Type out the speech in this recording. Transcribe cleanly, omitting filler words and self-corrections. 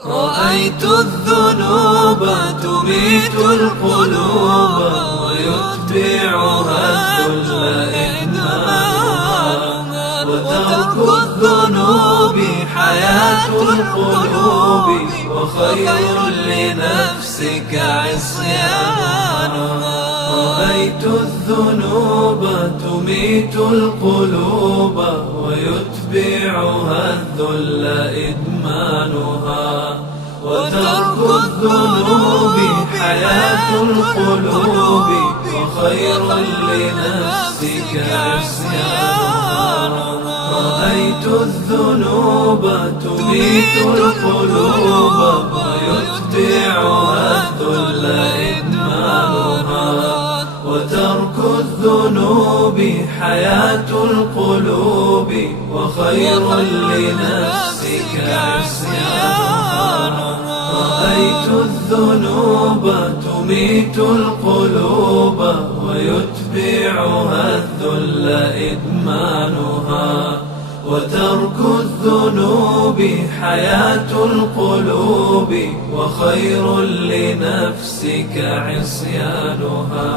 رأيت الذنوب تميت القلوب ويتبعها الذل إدمانها، وترك الذنوب حياة القلوب وخير لنفسك عصيانها. رأيت الذنوب تميت القلوب ويتبعها الذل إدمانها، وترك الذنوب حياة القلوب وخير لنفسك عصيانها. رأيت الذنوب تميت القلوب ويتبعها الذل إدمانها، وترك الذنوب حياة القلوب وخير لنفسك عصيانها. رأيت الذنوب تميت القلوب ويتبعها الذل إدمانها، وترك الذنوب حياة القلوب وخير لنفسك عصيانها.